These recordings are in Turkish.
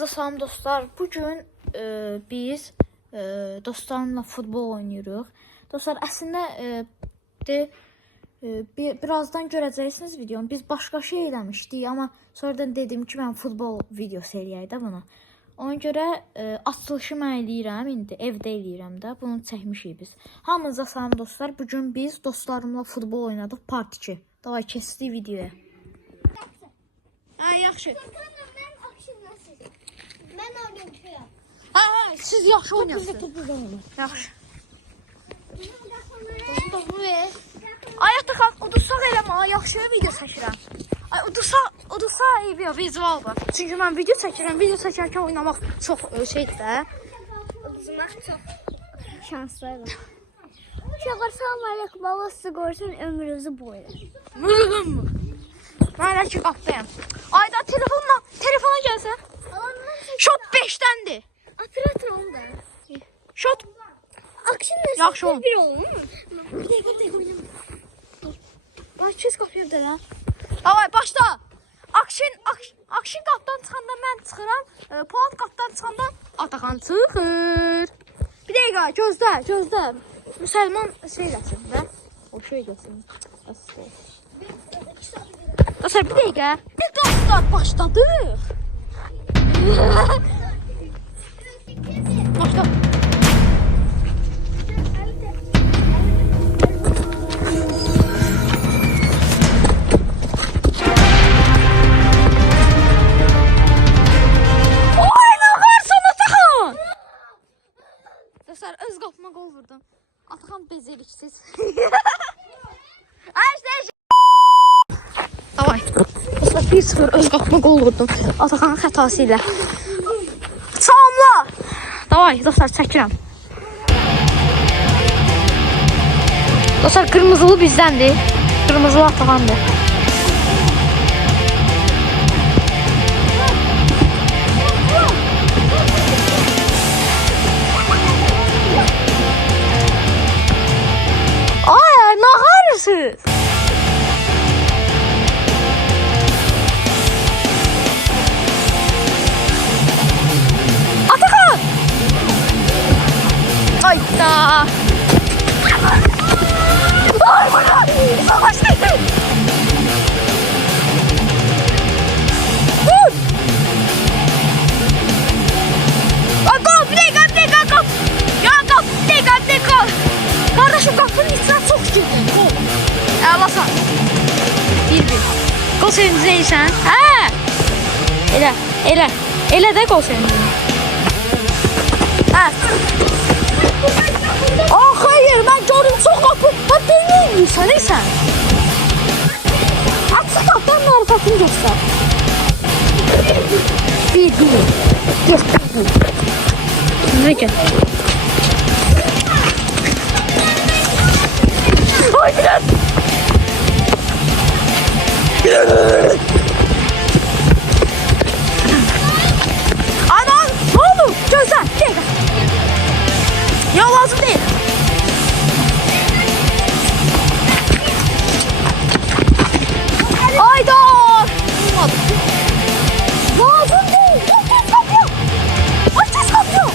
Hamınıza salam dostlar. Bugün biz dostlarımla futbol oynuyoruz. Dostlar əslində birazdan görəcəksiniz videonu. Biz başqa şey eləmişdik, amma sonradan dedim ki, mən futbol videosu eləyəydim bunu. Ona görə açılışı mən eləyirəm indi, evdə eləyirəm də. Bunu çəkmişik biz. Hamınıza salam dostlar. Bugün biz dostlarımla futbol oynadıq part 2. Davay keçdik videoya. Ha, yaxşı. Ben oynayacağım. Ha, siz yaxşı oynayırsınız. Yaxşı. Ayaqda qalx, udursaq eləmə, yaxşı video çəkirəm. Ay, udursaq eybi yox, vizual var. Çünki mən video çəkirəm, video çəkərkən oynamaq çox şeydir də. Uduzmaq çox şanslıyım. Uşaqlar, salam aleyküm, Allah sizi qorusun, ömrünüzü boyu. Mırğım. Mən elə ki qapdayım. Ayda telefona gəlsən. Şot 5-dəndir. Operator oldu da. Şot. Akşam Yaxşı oldu. bir olur mu? Bir dakika oynayalım. Ay, kes qapıyı bir dənə. Davay, başla. Akşin qapdan çıxanda mən çıxıram. Polat qapdan çıxanda Atakan çıxır. Bir dəqiqə, gözlə. Müsəlman şey eləsin də. O şey gəlsin. Dostlar, bir dəqiqə. Dostlar, başladıq. Başla. Dostlar, öz qapıma qol vurdum. Atakan bezeliksiz. Davay. Dostlar, 1-0 öz qapıma qol vurdum. Atakanın xətası ilə. Salamla. Davay, dostlar, çəkirəm. Dostlar, qırmızılı bizdəndir. Qırmızılı Atakandır. Atakan! Hayda! Ay bana! Savaştı! Vur! Gol! Bir dakika! Gol! Ya gol! Bir dakika! Kardeşim kapının içine çok girdin. Gol! Ağlasan. 1-1. Gol sevinəcəksən? Hə! Elə də gol sevinəcəksən. Hə! Hayır, mən görüm çox qapı. Hə, beni eləyirsən, sən? Açıq qapdan marifətini göstər. 1-1. Yes, 1-1. Nə gəl? Ay, biraz! Anan, ne oldu? Gözler, bir dakika. Ya lazım değil. Hayda! Lazım değil. Aç kapıyı. Aç kapıyı.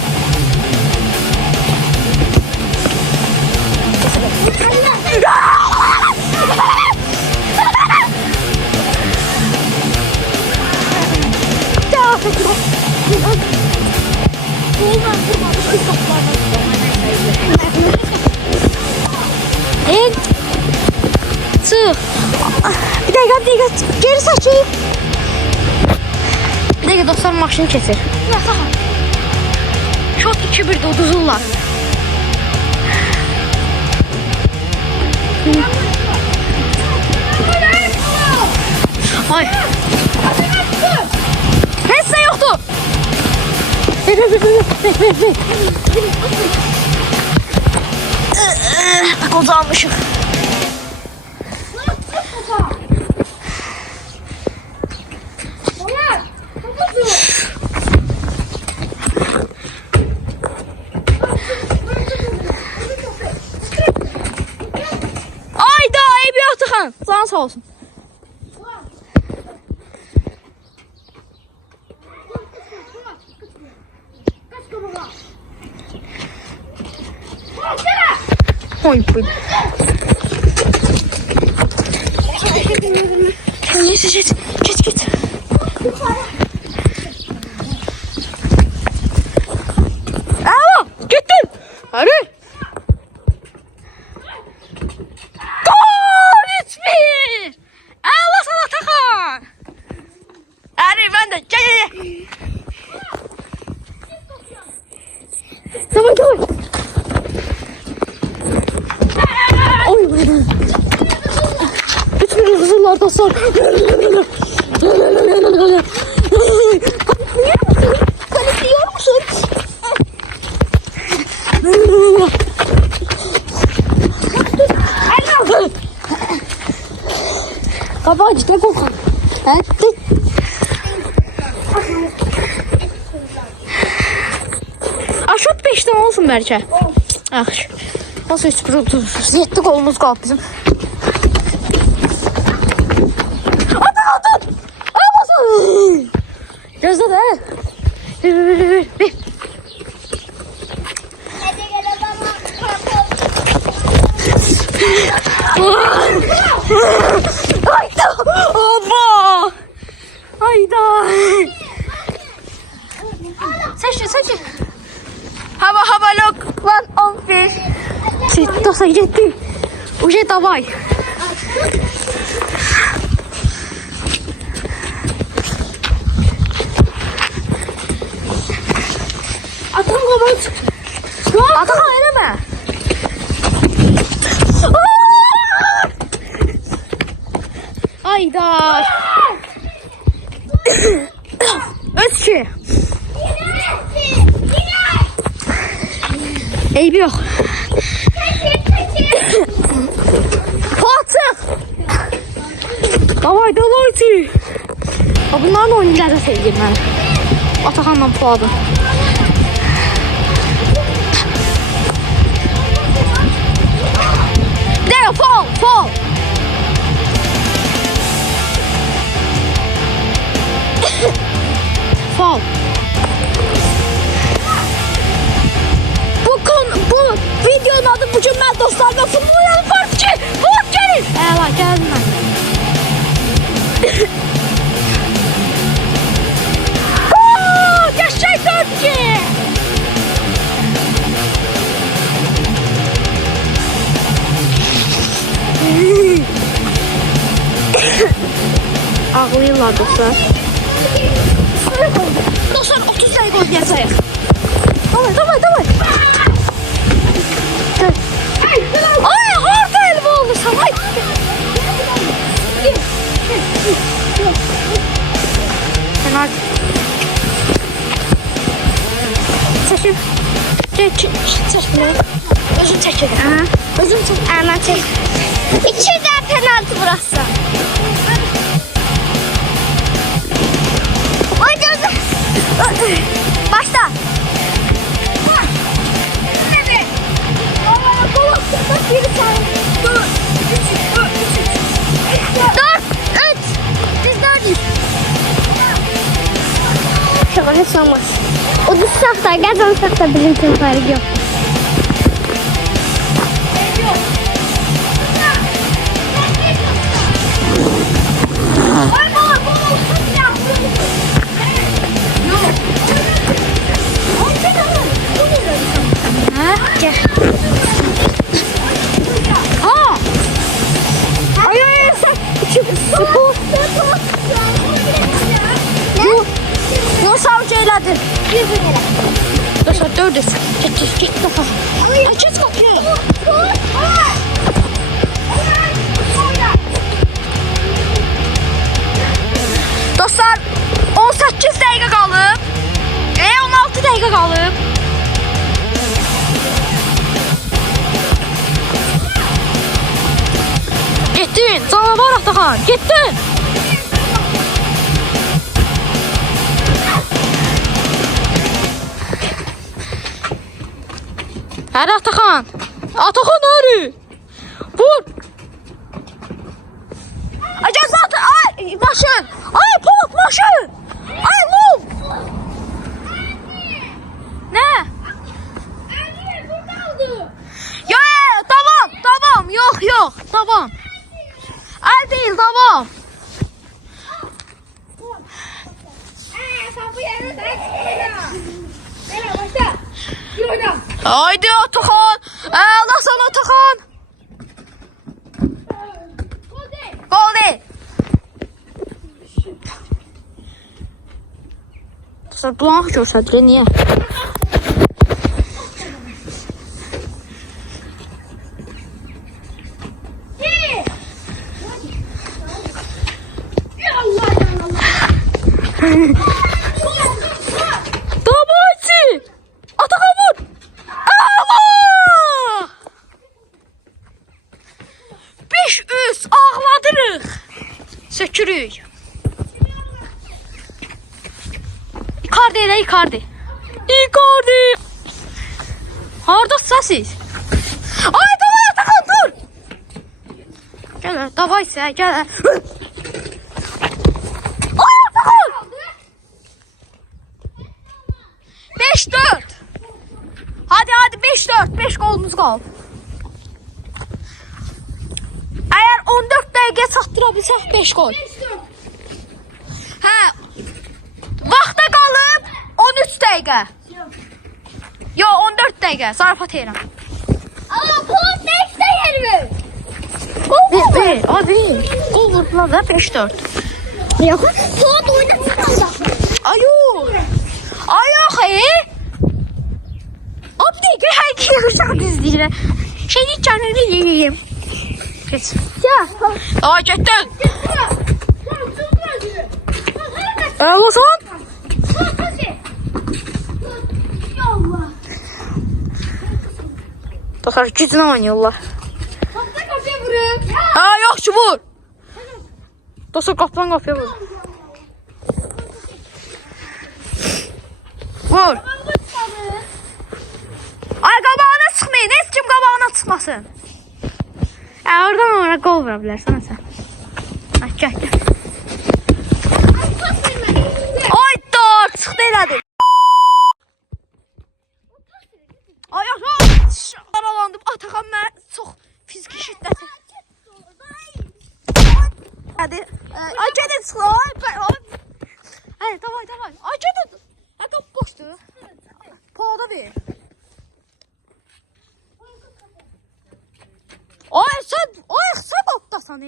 Evet. Çık. Bir dakika. Geri saçayım. Bir dakika dostlar, maşını kesir. Şot 2-1'de uduzurlar. Ay. Heç nə yoxdur. Qocalmışıq. Ayda, eybi yoxdur xan. Canın sağ olsun. Oy boy. Git. Alo, gittin. Hadi. Gol 3-1. Allah sana Atakan. Hadi ben de. Gel. Tamam. Oy boy. Bütün hızlılarda sor. Panikliyor musun? Kapağı cidden korkan. Aşot 5'ten olsun belki. Ah, nasıl 3-1 oldu? 7 golumuz kaldı bizim. Atın! Almasın! Gözde de. Bir. Hayda! Oba! Hayda! Seçin. Hava lok 1-11. Dosa gitti. Уже давай. Atam kapat. Atakan eleme. Hayda. Özçü. Eybi yok. Fatih. Davay ki. Bunların oyuncuları sevdim ben. Atakan'la Fuad'ı. There, fall. Fall. Bu videonun adı bugün ben dostlarla futbol partisi. Fuat gelin. Evet geldim ben. Yaşay 4-2. Ağlayırlar dostlar. Dostlar 30 sayı gol yazayıq. Davay. Ay harika elbə oldu sana. Penaltı. Çekin. Çek bunu. Özün çekin. Özün çek. Ana çek. İçeriden penaltı burası. Başla. Hiç olmaz. O düşsek de kazansak da bizim için fark yok. Bunu savcı eyledin. 100 lira. Dostlar 400. Git kafa. Açız kapıyı. Dostlar 18 dakika qalıb. 16 dakika qalıb. Getdin. Canavar Atakan. Getdin. Hadi Atakan. Atakan hadi. Vur. Cezat. Ay başın. Ay Polat başın. Ay Lum. Ne? Haydi Atakan. Allah sana Atakan. Gol değil. Dostlar blank görsədilir, niyə? Davayçı! Atakan vur! Allah! 5-3 ağladırıq. Sökürük. Icardi elə Icardi. Icardi! Haradasınız siz? Ay davay Atakan dur! Gəl, davaysə, gəl. Ay Atakan! 5-4. Hadi 5-4. 5 golumuz qaldı. Eğer 14 dəqiqə çatdıra bilsək 5 gol. Hə. Vaxta qalıb 13 dəqiqə. Yo 14 dəqiqə. Zarafat edirəm. Ama Polat 5 değer. Abi. Gol vurdular da 5-4. Yok. Polat oynatmadı. Ayo. Abi de her şey kırsak izleyiciler. Şeyin canını yiyeyim. Geç. Ya. Aa gittin. Olsun. Dostlar gücünü oynuyorlar. Ha yok ki vur. Dostlar kaplan kapıya vur. Vur. Ay qabağına çıxmayın. Heç kim qabağına çıxmasın. Oradan ona gol vura bilərsən sən. Gəl. Ay da çıxdı elədi. Ay aralandım. Atakan mən çox fiziki şiddəti. Hadi. Ay gedin çıxdı. Hadi davay. Ay gedin. Hadi boşdur. Polada deyil. Sen otdasan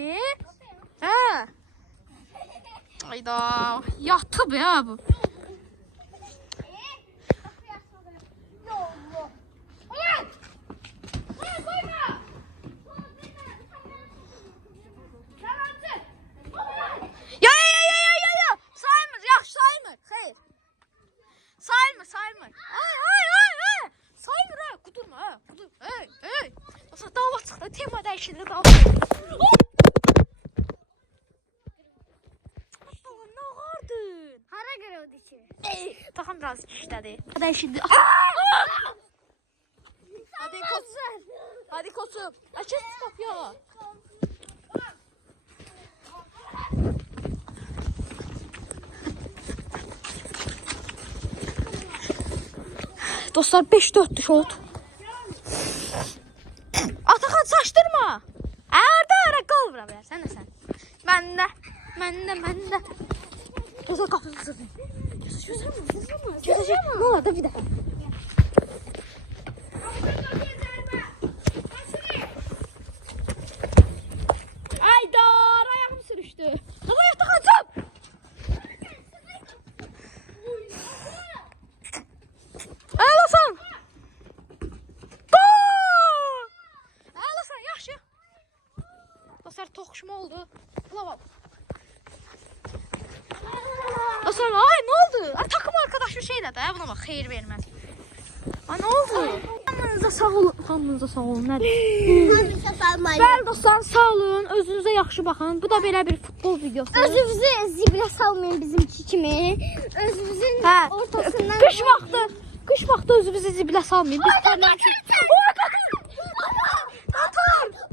Hə. Ayda yatıb ya bu. Ya. Saymır, yaxşı saymır. Xeyr. Saymır. Ay. Saymır ha, kudurma ha. Hey. Nasıl dava çıxdı, tema dəyişildi dava. Ne ağardın? Hara göre o dişi? Takım biraz işlədi. Dəyişildi. Hadi koçum. Açın kapıyı. Dostlar 5-4 şut. Atakan saçtırma. Orada gol vura bilərsən də sən. Məndə. Dostlar qapını sızın. Gözəcək. Ne oldu bir dəfə? Aydar ayağım sürüştü. Davay Atakan çap. Ağlasan. Gol! Ağlasan yaxşı. Dostlar toxuşma oldu. Bula bak. Dostlar ay ne oldu? Ay takım arkadaşı şeylə də buna bax xeyir verməz. Ay ne oldu? Hamınıza sağ olun. Nədir? Bəli dostlar sağ olun. Özünüzə yaxşı baxın. Bu da belə bir futbol videosu. Özünüzü zibilə salmayın bizimki kimi. Özünüzün ortasından. Kış vaxtı özünüzü zibilə salmayın. Biz tərləmişik.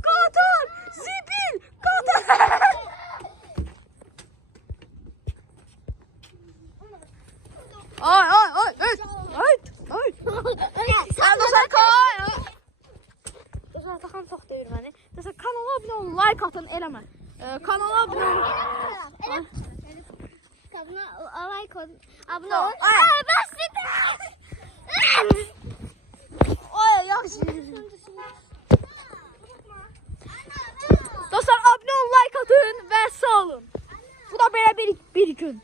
Qatar, zibil, qatar. Ay. Sen dostlar kay. Dostlar Atakan çox deyir məni. Dostlar kanala abunə olun, like atın, eləmə. Kanala abunə olun. Abone olun. Ay. Dostlar abone olun, like atın və sağ olun. Bu da belə bir gün.